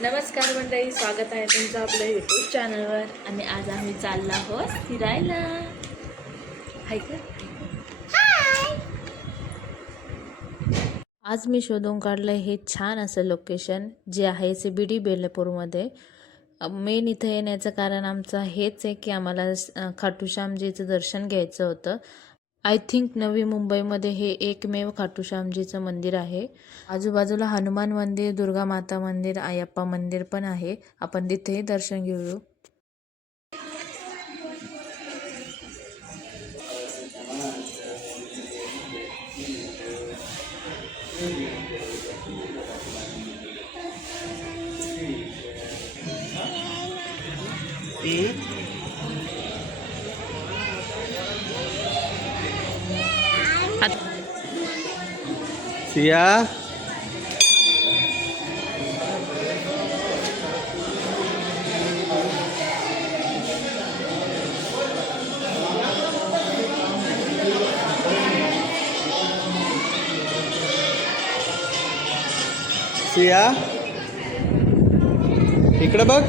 नमस्कार मंडळी स्वागत आहे तुमचं आपलं यूट्यूब चॅनलवर आणि आज आम्ही चाललो आहोत फिरायला. हाय का? आज मी शोधून काढलं हे छान असं लोकेशन जे आहे सी बी डी बेलपूरमध्ये. मेन इथं येण्याचं कारण आमचं हेच आहे की आम्हाला खाटूश्यामजीचं दर्शन घ्यायचं होतं. आय थिंक नवी मुंबईमध्ये हे एकमेव खाटूश्यामजीचं मंदिर आहे. आजूबाजूला हनुमान मंदिर दुर्गा माता मंदिर आयप्पा मंदिर पण आहे. आपण तिथेही दर्शन घेऊ सिया सिया इकडं बघ.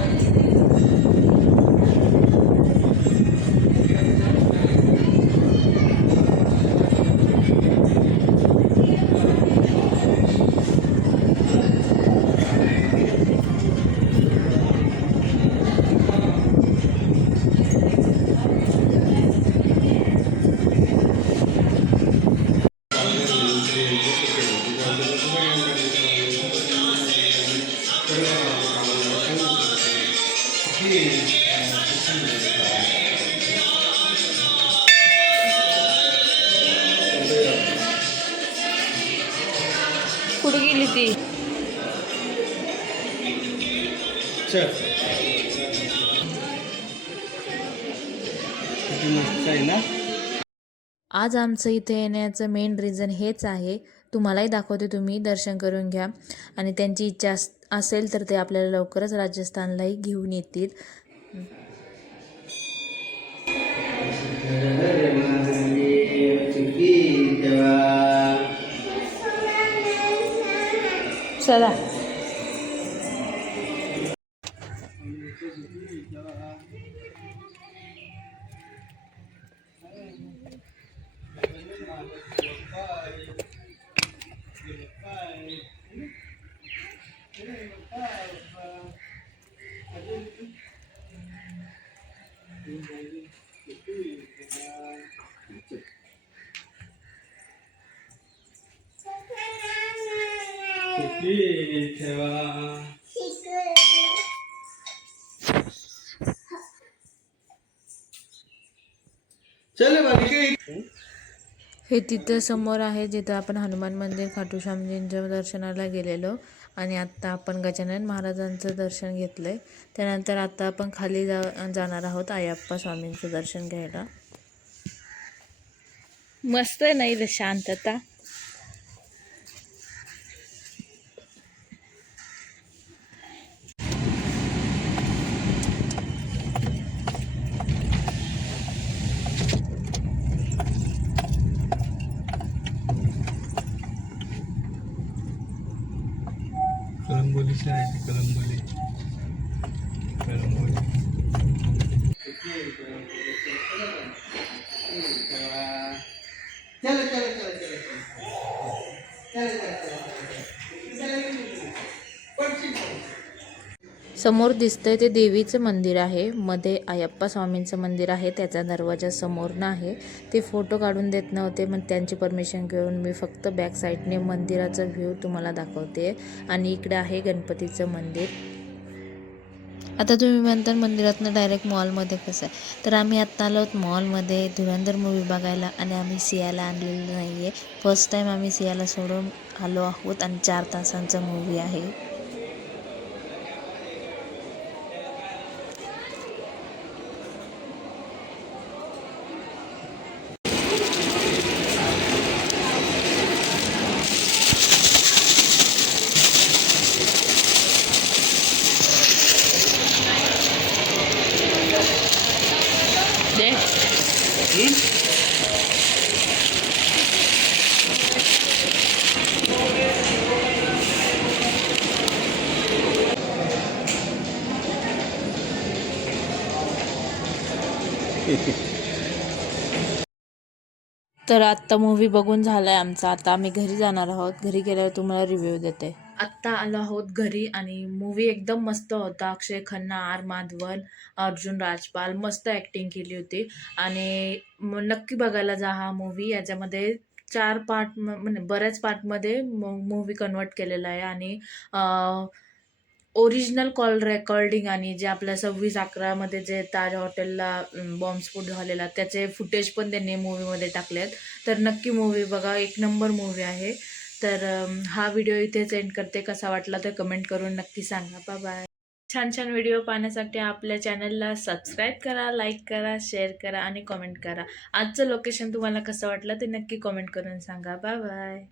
कुठे गेली ती? आज आमचं इथे येण्याचं मेन रिझन हेच आहे तुम्हालाही दाखवते तुम्ही दर्शन करून घ्या. आणि त्यांची इच्छा अस असेल तर ते आपल्याला लवकरच राजस्थानलाही घेऊन येतील. चला. ठेवा चल हे तिथं समोर आहे जिथं आपण हनुमान मंदिर खाटूश्यामजींच्या दर्शनाला गेलेलो. आणि आत्ता आपण गजानन महाराजांचं दर्शन घेतलं आहे त्यानंतर आता आपण खाली जा जाणार आहोत आयाप्पा स्वामींचं दर्शन घ्यायला. मस्त आहे नाही शांतता. कलंबोलीची आहे ती कलंबोली कलंबोली समोर दिसतंय ते देवीचं मंदिर आहे. मध्ये अयप्पा स्वामींचं मंदिर आहे. त्याचा दरवाजा समोरनं आहे ते फोटो काढून देत नव्हते मग त्यांची परमिशन घेऊन मी फक्त बॅक साईडने मंदिराचा व्ह्यू तुम्हाला दाखवते. आणि इकडे आहे गणपतीचं मंदिर. आता तुम्ही म्हणता मंदिरातनं डायरेक्ट मॉलमध्ये कसं आहे? तर आम्ही आत्ता आलो आहोत मॉलमध्ये धुरंधर मूवी बघायला आणि आम्ही सियाला आणलेलं नाही आहे फर्स्ट टाईम आम्ही सियाला सोडून आलो आहोत आणि चार तासांचा मूवी आहे. तर आत्ता मूवी बघून झालाय आमचा. आता आम्ही घरी जाणार आहोत. घरी गेल्यावर तुम्हाला रिव्ह्यू देते. आत्ता आलो आहोत घरी आणि मूवी एकदम मस्त होता. अक्षय खन्ना आर माधवन अर्जुन राजपाल मस्त ॲक्टिंग केली होती. आणि नक्की बघायला जा हा मूवी याच्यामध्ये चार पार्ट म्हणजे बऱ्याच पार्टमध्ये मूवी कन्वर्ट केलेला आहे. आणि ओरिजिनल कॉल रेकॉर्डिंग आणि जे आपल्या सव्वीस अकरामध्ये जे ताज हॉटेलला बॉम्बस्फोट झालेला त्याचे फुटेज पण त्यांनी मूवीमध्ये टाकले आहेत. तर नक्की मूवी बघा एक नंबर मूवी आहे. तर हा व्हिडिओ इथेच एंड करते. कसा वाटला तर कमेंट करून नक्की सांगा. बा बाय छान छान व्हिडिओ पाहण्यासाठी आपल्या चॅनलला सबस्क्राईब करा लाईक करा शेअर करा आणि कमेंट करा. आजचं लोकेशन तुम्हाला कसं वाटलं ते नक्की कमेंट करून सांगा. Bye bye